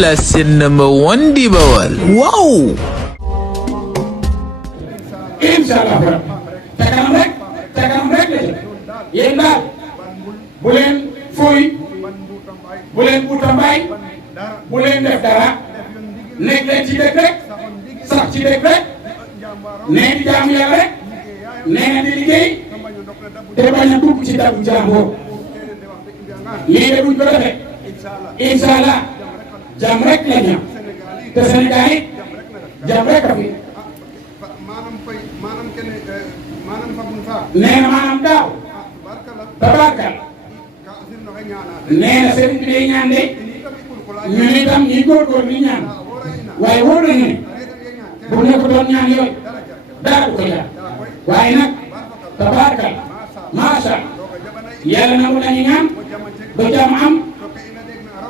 la seen number one di Bawal waaw. inshallah te kanam rek la yéen daal bu leen fuuy bu leen utambaay bu leen def dara nekk leen ci dëkk rek sax ci dëkk rek nee di jaamu yàlla rek nee na di liggéey te bañ a dugg ci dabu jàmbur lii de buñ ko defee inshallah jàmm rek la ñu te Sénégal yi jàmm rek a fi nee na maanaam daaw tabarkal nee na sëriñ bi day ñaan de ñun itam ñuy góorgóorlu di ñaan waaye wóor nañu ne bu nekk doon ñaan yooyu dara du ko jar waaye nag tabarkal macha yàlla nangu nañu ñaan ba jàmm am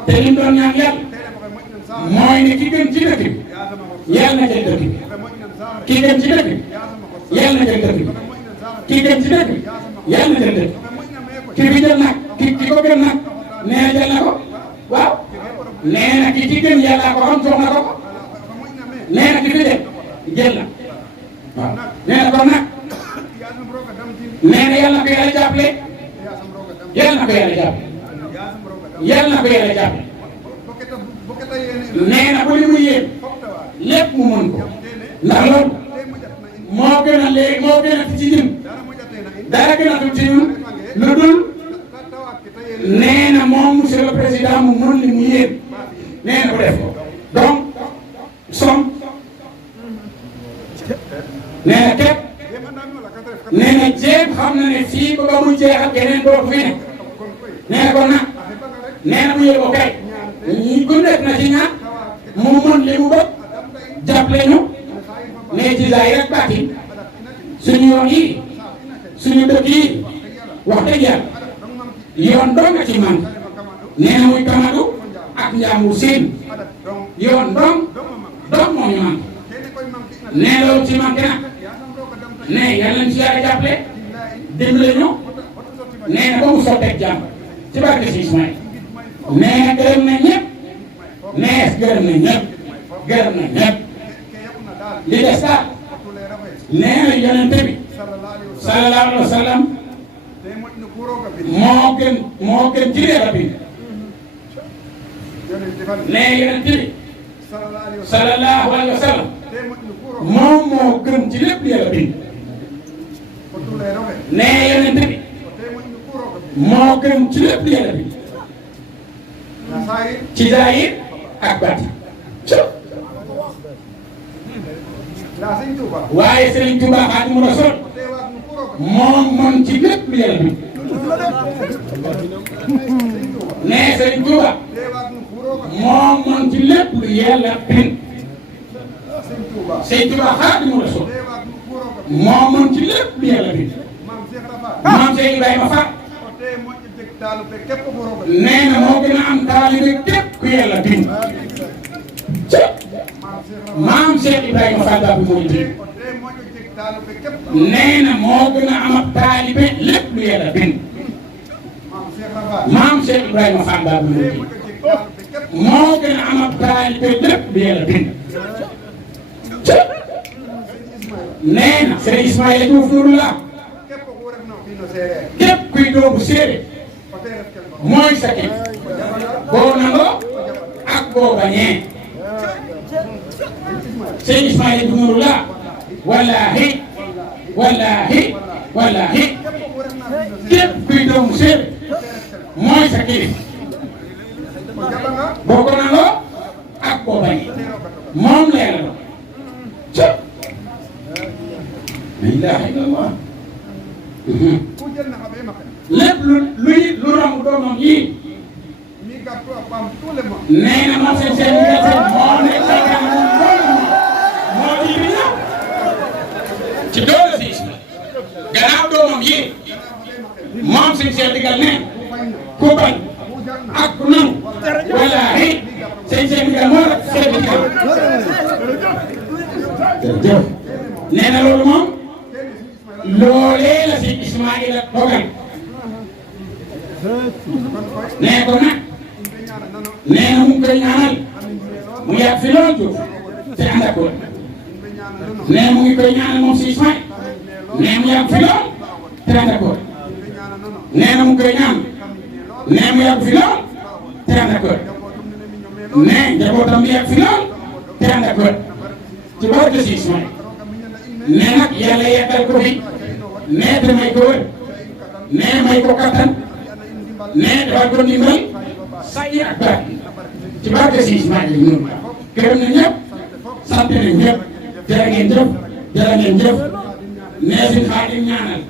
te li mu doon ñaan yàlla mooy ne ki gën ci dëkk bi yàlla na jël dëkk bi ki gën ci dëkk bi yàlla na jël dëkk bi ki gën ci dëkk bi yàlla na jël dëkk ki fi jël nag ki ko gën nag nee na jël na ko waaw nee na ki ci gën yàlla ko xam jox na ko nee na ki fi jël na waaw nee na kon nag nee na yàlla na ko yàlla jàppale yàlla na ko yàlla jàppale yàlla na ko yàlla jàppale nee na bu li mu yéen lépp mu mën ko ndax loolu moo gën a léegi moo gën a ci ñun dara gën a tuuti ci ñun lu dul nee na moom monsieur le président mu mën li mu yéen nee na bu def ko donc som nee na képp nee na jéem xam na ne fii ba mu jeexal keneen dootu fi nekk nee na kon nag nee na bu yéegoo kay ñi ku nekk na ci ñaan mu mën li mu bëgg jàppale ñu nee ci zaahir ak baatin suñu yoon yi suñu dëkk yi wax dëgg yàlla yoon dong nga ci man nee na muy Kamadu ak Njambur Siin yoon dong moo ñu man nee loolu ci man nag nee yàlla nañ ci yàlla jàppale dimbale ñu nee na ba mu sotteeg jàmm ci barke si Ismaïl nee na gërëm na ñëpp nee gërëm na ñëpp gërëm na ñëpp li des daal nee na yonente bi sallallahu alayhi wa sallam moo gën ci leera bi nee yonente bi sallallahu alayhi wa sallam moom moo gën ci lépp leera bi nee yonente bi moo gën ci lépp leera bi ci zaahir ak baatin waaye Serigne Touba Xaadimu Rasuul moom moom ci lépp lu yàlla bi nee Serigne Touba moom moom ci lépp lu yàlla bi Serigne Touba Xaadimu Rasuul moom moom ci lépp lu yàlla bi maam Cheikh Ibrahima Fall nee na moo gën a am taalibe képp ku yàlla bind maam Cheikh Ibrahima Fall Babu mooy bind nee na moo gën a am ab taalibe lépp lu yàlla bind maam Cheikh Ibrahima Fall Babu mooy bind moo gën a am ab taalibe lépp lu yàlla bind nee na Serigne Ismaïla Diouf Nouroullah képp kuy doomu séeréer mooy sa kii boo nangoo ak boo bañee Serigne Ismaïla Diouf Nouroullah wallaahi képp kuy doomu séeréer mooy sa kii boo ko nangoo ak boo bañee moom la yàlla doon la ilaha illallah lépp lu romb doomam yi nee na moom seen moo nekk say kanam moo di bi ñëw ci doole si gannaaw doomam yi moom seen digal ne ku bañ ak ku nangu wallaahi seen digal moo la seen digal jërëjëf nee na loolu moom loolee la si Ismaïla dogal nee ko nag nee na mu ngi koy ñaanal mu yàgg fi lool Diouf te ànd ak wér nee mu ngi koy ñaanal moom si Ismaïl nee mu yàgg fi lool te ànd ak wér nee na mu ngi koy ñaan nee mu yàgg fi lool te ànd ak wér nee njabootam bi yàgg fi lool te ànd ak wér ci barke si Ismaïl nee nag yàlla yeggal ko fi nee te may ko wér nee may ko kattan nee defal ko ndimbal say ak baat ci barke si Ismaïl yi noonu gërëm na ñëpp sant na ñëpp jërë ngeen jëf jërë ngeen jëf nee si Xaadim ñaanal